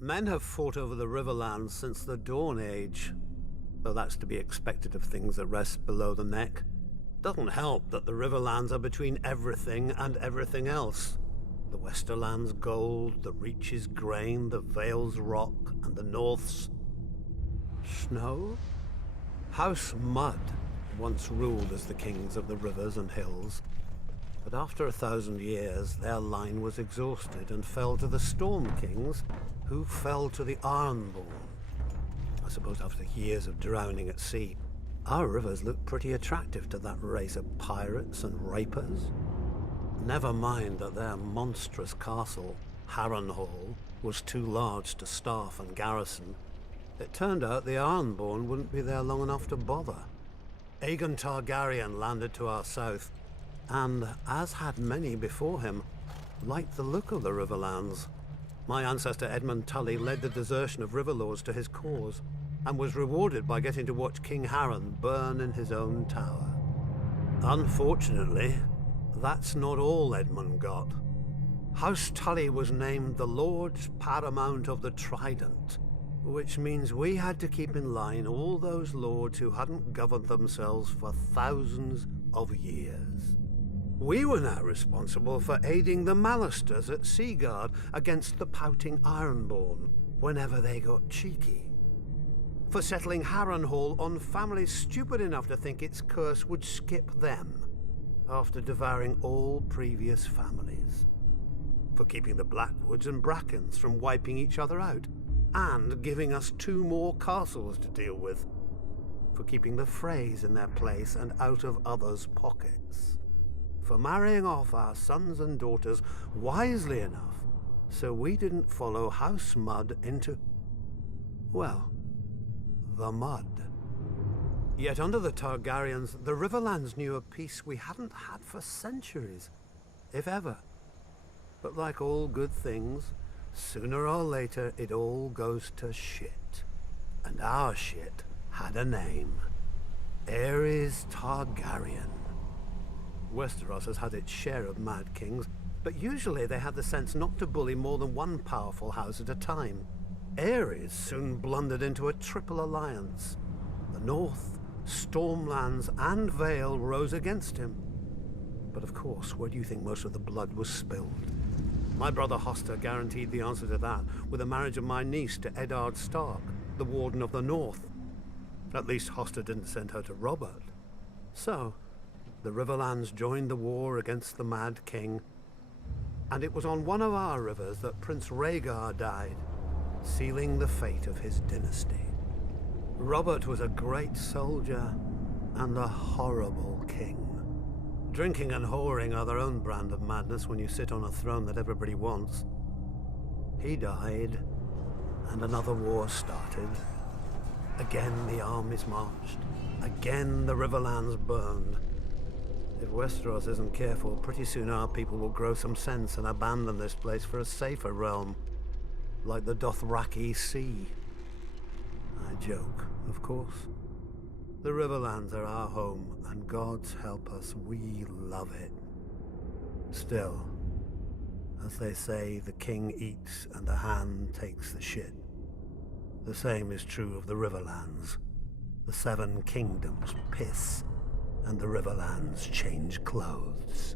Men have fought over the Riverlands since the Dawn Age, though that's to be expected of things that rest below the neck. Doesn't help that the Riverlands are between everything and everything else. The Westerland's gold, the Reach's grain, the Vale's rock, and the North's snow? House Mud once ruled as the kings of the rivers and hills, but after 1,000 years their line was exhausted and fell to the Storm Kings, who fell to the Ironborn. I suppose after years of drowning at sea, our rivers look pretty attractive to that race of pirates and rapers. Never mind that their monstrous castle, Harrenhal, was too large to staff and garrison. It turned out the Ironborn wouldn't be there long enough to bother. Aegon Targaryen landed to our south, and, as had many before him, liked the look of the Riverlands. My ancestor Edmund Tully led the desertion of Riverlords to his cause, and was rewarded by getting to watch King Harren burn in his own tower. Unfortunately, that's not all Edmund got. House Tully was named the Lord Paramount of the Trident, which means we had to keep in line all those lords who hadn't governed themselves for thousands of years. We were now responsible for aiding the Malisters at Seaguard against the pouting Ironborn whenever they got cheeky. For settling Harrenhal on families stupid enough to think its curse would skip them after devouring all previous families. For keeping the Blackwoods and Brackens from wiping each other out, and giving us 2 more castles to deal with. For keeping the Freys in their place and out of others' pockets. For marrying off our sons and daughters wisely enough so we didn't follow House Mud into, well, the mud. Yet under the Targaryens, the Riverlands knew a peace we hadn't had for centuries, if ever. But like all good things, sooner or later it all goes to shit. And our shit had a name. Aerys Targaryen. Westeros has had its share of Mad Kings, but usually they had the sense not to bully more than one powerful house at a time. Aerys soon blundered into a triple alliance. The North, Stormlands, and Vale rose against him. But of course, where do you think most of the blood was spilled? My brother Hoster guaranteed the answer to that with the marriage of my niece to Eddard Stark, the Warden of the North. At least Hoster didn't send her to Robert. So, the Riverlands joined the war against the Mad King, and it was on one of our rivers that Prince Rhaegar died, sealing the fate of his dynasty. Robert was a great soldier and a horrible king. Drinking and whoring are their own brand of madness when you sit on a throne that everybody wants. He died, and another war started. Again the armies marched. Again the Riverlands burned. If Westeros isn't careful, pretty soon our people will grow some sense and abandon this place for a safer realm, like the Dothraki Sea. I joke, of course. The Riverlands are our home, and God's help us, we love it. Still, as they say, the king eats and the hand takes the shit. The same is true of the Riverlands. The 7 kingdoms piss, and the Riverlands change clothes.